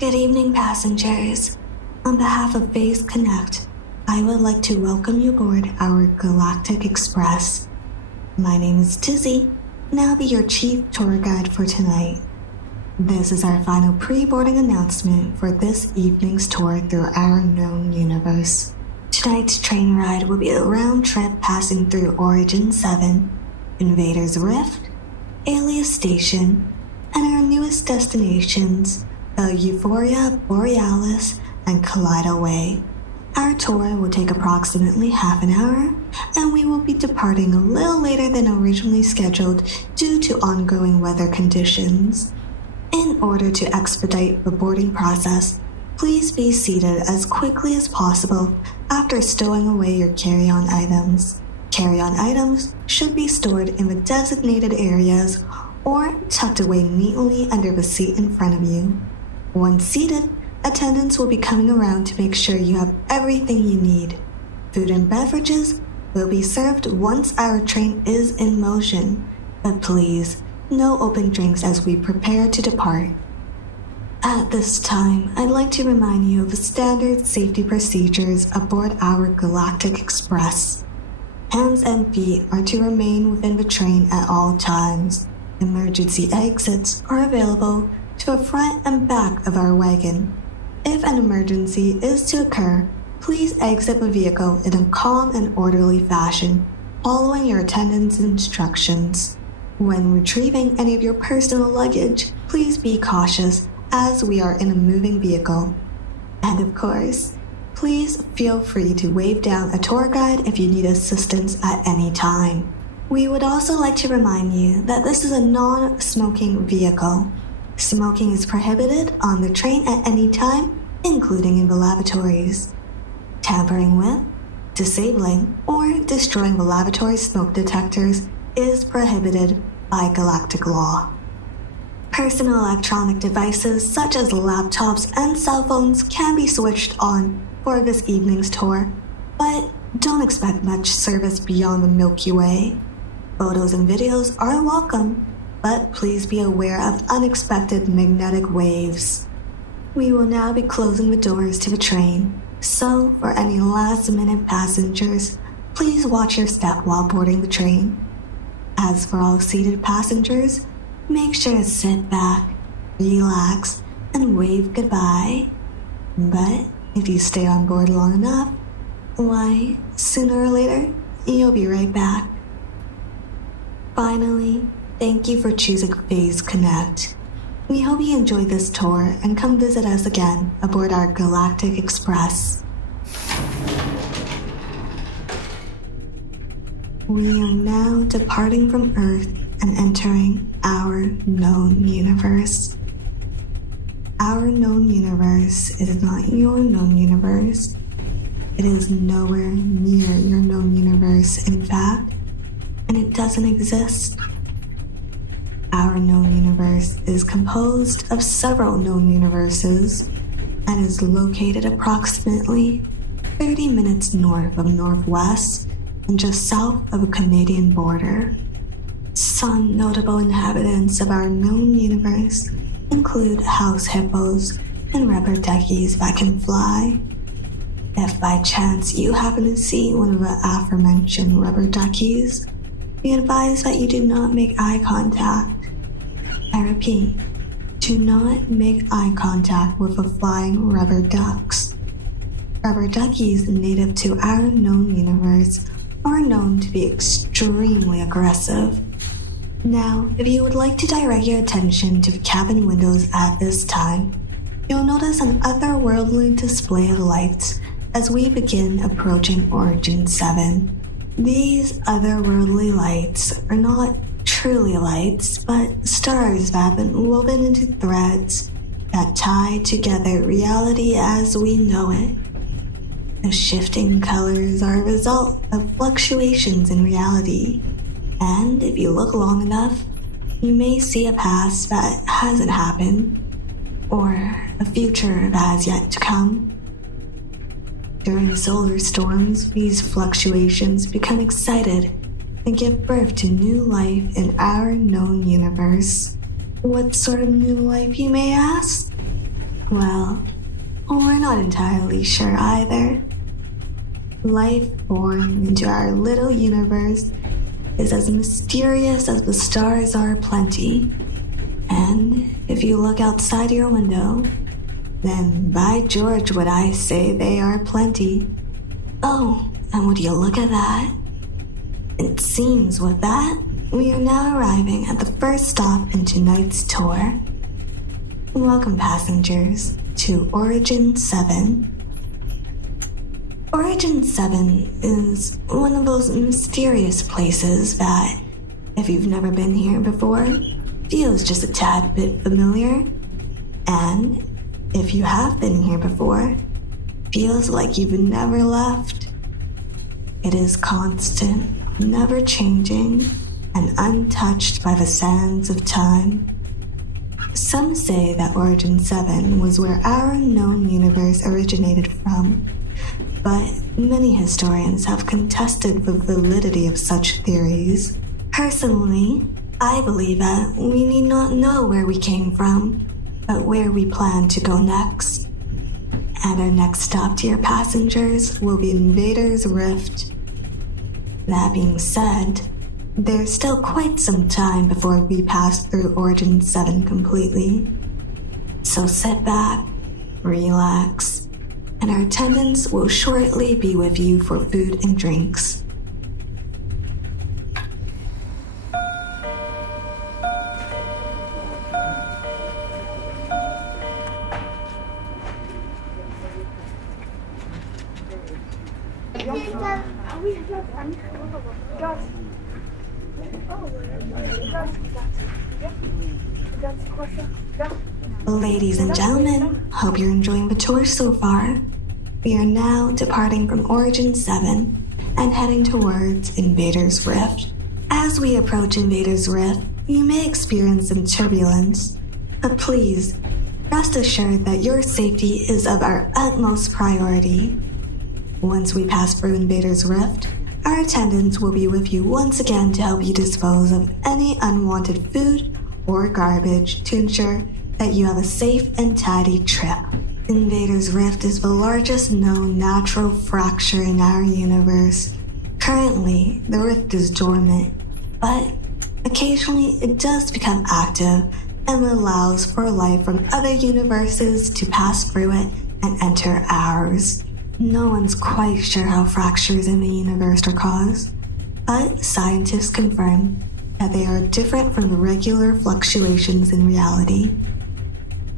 Good evening, passengers. On behalf of Phase Connect, I would like to welcome you aboard our Galactic Express. My name is Dizzy, and I'll be your chief tour guide for tonight. This is our final pre-boarding announcement for this evening's tour through our known universe. Tonight's train ride will be a round trip passing through Origin 7, Invader's Rift, Alias Station, and our newest destinations, the Euphoria Borealis and Kaleido Way. Our tour will take approximately half an hour, and we will be departing a little later than originally scheduled due to ongoing weather conditions. In order to expedite the boarding process, please be seated as quickly as possible after stowing away your carry-on items. Carry-on items should be stored in the designated areas or tucked away neatly under the seat in front of you. Once seated, attendants will be coming around to make sure you have everything you need. Food and beverages will be served once our train is in motion, but please, no open drinks as we prepare to depart. At this time, I'd like to remind you of the standard safety procedures aboard our Galactic Express. Hands and feet are to remain within the train at all times. Emergency exits are available to the front and back of our wagon. If an emergency is to occur, please exit the vehicle in a calm and orderly fashion, following your attendant's instructions. When retrieving any of your personal luggage, please be cautious as we are in a moving vehicle. And of course, please feel free to wave down a tour guide if you need assistance at any time. We would also like to remind you that this is a non-smoking vehicle. Smoking is prohibited on the train at any time, including in the lavatories. Tampering with, disabling, or destroying the lavatory smoke detectors is prohibited by galactic law. Personal electronic devices such as laptops and cell phones can be switched on for this evening's tour, but don't expect much service beyond the Milky Way. Photos and videos are welcome, but please be aware of unexpected magnetic waves. We will now be closing the doors to the train, so for any last-minute passengers, please watch your step while boarding the train. As for all seated passengers, make sure to sit back, relax, and wave goodbye. But if you stay on board long enough, why, sooner or later, you'll be right back. Finally, thank you for choosing Phase Connect. We hope you enjoyed this tour and come visit us again aboard our Galactic Express. We are now departing from Earth and entering our known universe. Our known universe is not your known universe. It is nowhere near your known universe, in fact, and it doesn't exist. Our known universe is composed of several known universes and is located approximately 30 minutes north of Northwest and just south of the Canadian border. Some notable inhabitants of our known universe include house hippos and rubber duckies that can fly. If by chance you happen to see one of the aforementioned rubber duckies, be advised that you do not make eye contact. I repeat, do not make eye contact with the flying rubber ducks. Rubber duckies native to our known universe are known to be extremely aggressive. Now, if you would like to direct your attention to the cabin windows at this time, you'll notice an otherworldly display of lights as we begin approaching Origin 7. These otherworldly lights are not truly lights, but stars that have been woven into threads that tie together reality as we know it. The shifting colors are a result of fluctuations in reality, and if you look long enough, you may see a past that hasn't happened, or a future that has yet to come. During solar storms, these fluctuations become excited and give birth to new life in our known universe. What sort of new life, you may ask? Well, we're not entirely sure either. Life born into our little universe is as mysterious as the stars are plenty. And if you look outside your window, then by George would I say they are plenty. Oh, and would you look at that? It seems with that, we are now arriving at the first stop in tonight's tour. Welcome, passengers, to Origin 7. Origin 7 is one of those mysterious places that, if you've never been here before, feels just a tad bit familiar. And if you have been here before, feels like you've never left. It is constant, never changing, and untouched by the sands of time. Some say that Origin 7 was where our known universe originated from, but many historians have contested the validity of such theories. Personally, I believe that we need not know where we came from, but where we plan to go next. And our next stop, dear passengers, will be Invader's Rift. That being said, there's still quite some time before we pass through Origin 7 completely. So sit back, relax, and our attendants will shortly be with you for food and drinks. Ladies and gentlemen, hope you're enjoying the tour so far. We are now departing from Origin 7 and heading towards Invader's Rift. As we approach Invader's Rift, you may experience some turbulence, but please, rest assured that your safety is of our utmost priority. Once we pass through Invader's Rift, our attendants will be with you once again to help you dispose of any unwanted food or garbage to ensure that you have a safe and tidy trip. Invader's Rift is the largest known natural fracture in our universe. Currently, the rift is dormant, but occasionally it does become active and allows for life from other universes to pass through it and enter ours. No one's quite sure how fractures in the universe are caused, but scientists confirm that they are different from the regular fluctuations in reality.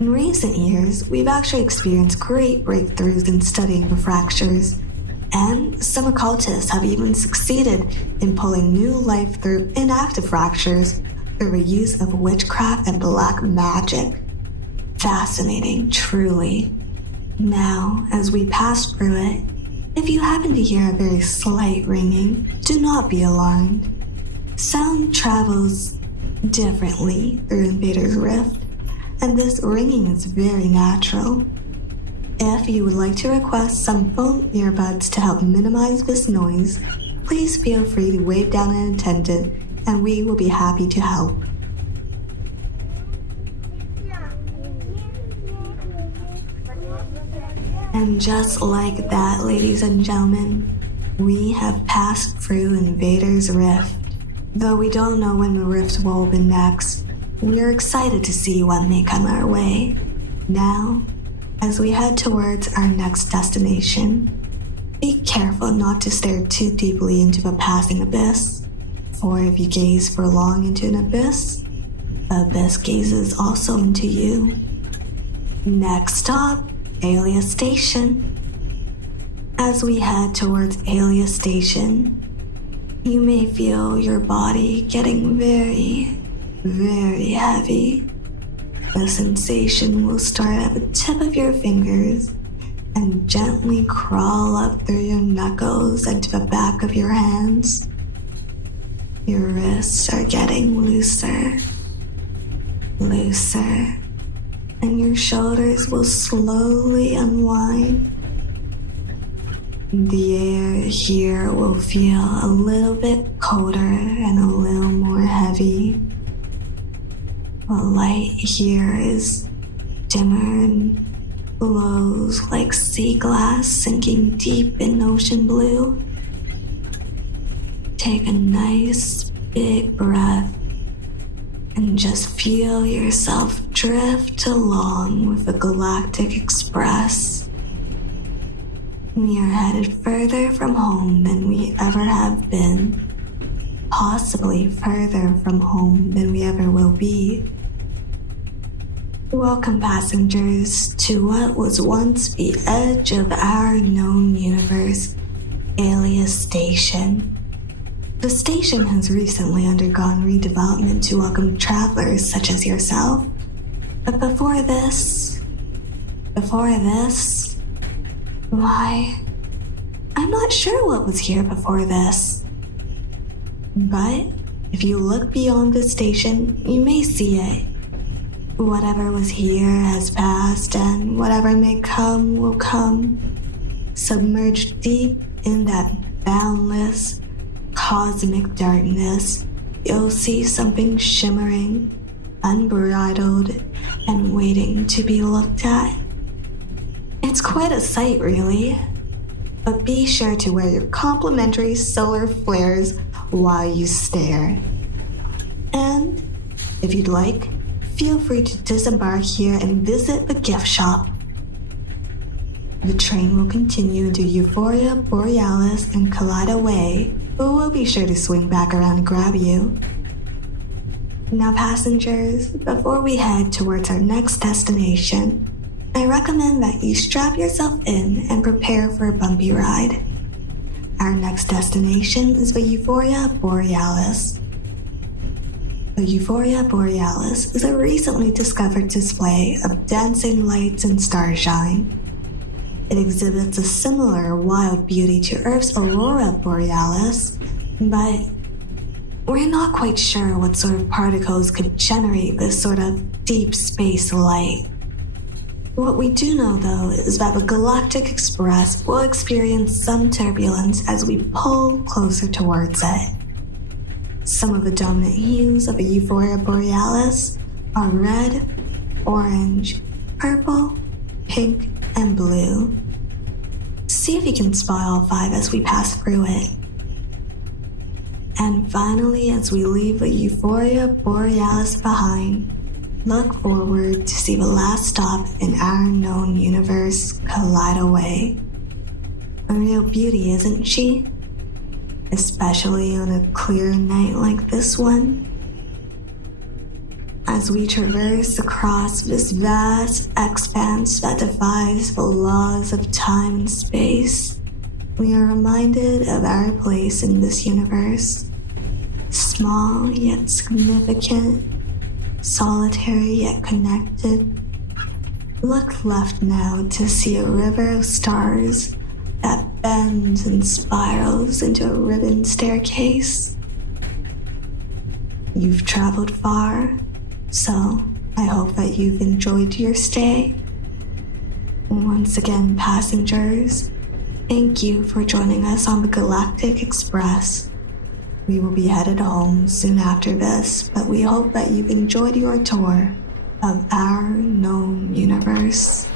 In recent years, we've actually experienced great breakthroughs in studying the fractures, and some occultists have even succeeded in pulling new life through inactive fractures through the use of witchcraft and black magic. Fascinating, truly. Now, as we pass through it, if you happen to hear a very slight ringing, do not be alarmed. Sound travels differently through Invader's Rift, and this ringing is very natural. If you would like to request some phone earbuds to help minimize this noise, please feel free to wave down an attendant and we will be happy to help. And just like that, ladies and gentlemen, we have passed through Invader's Rift. Though we don't know when the rift will open next, we are excited to see what may come our way. Now, as we head towards our next destination, be careful not to stare too deeply into the passing abyss, for if you gaze for long into an abyss, the abyss gazes also into you. Next stop, Alias Station. As we head towards Alias Station, you may feel your body getting very, very heavy. The sensation will start at the tip of your fingers and gently crawl up through your knuckles and to the back of your hands. Your wrists are getting looser, looser, and your shoulders will slowly unwind. The air here will feel a little bit colder and a little more heavy. The light here is dimmer and glows like sea glass sinking deep in ocean blue. Take a nice big breath and just feel yourself drift along with the Galactic Express. We are headed further from home than we ever have been, possibly further from home than we ever will be. Welcome, passengers, to what was once the edge of our known universe, Alias Station. The station has recently undergone redevelopment to welcome travelers such as yourself. But before this, why, I'm not sure what was here before this. But if you look beyond the station, you may see it. Whatever was here has passed, and whatever may come will come. Submerged deep in that boundless, cosmic darkness, you'll see something shimmering, unbridled, and waiting to be looked at. It's quite a sight, really. But be sure to wear your complimentary solar flares while you stare. And, if you'd like, feel free to disembark here and visit the gift shop. The train will continue into Euphoria, Borealis, and Kaleida Way, but we'll be sure to swing back around and grab you. Now, passengers, before we head towards our next destination, I recommend that you strap yourself in and prepare for a bumpy ride. Our next destination is the Euphoria Borealis. The Euphoria Borealis is a recently discovered display of dancing lights and starshine. It exhibits a similar wild beauty to Earth's Aurora Borealis, but we're not quite sure what sort of particles could generate this sort of deep space light. What we do know, though, is that the Galactic Express will experience some turbulence as we pull closer towards it. Some of the dominant hues of the Euphoria Borealis are red, orange, purple, pink, and blue. See if you can spot all five as we pass through it. And finally, as we leave the Euphoria Borealis behind, look forward to see the last stop in our known universe, Kaleida Way. A real beauty, isn't she? Especially on a clear night like this one. As we traverse across this vast expanse that defies the laws of time and space, we are reminded of our place in this universe. Small yet significant, solitary yet connected. Look left now to see a river of stars that bends and spirals into a ribbon staircase. You've traveled far, so I hope that you've enjoyed your stay. Once again, passengers, thank you for joining us on the Galactic Express. We will be headed home soon after this, but we hope that you've enjoyed your tour of our known universe.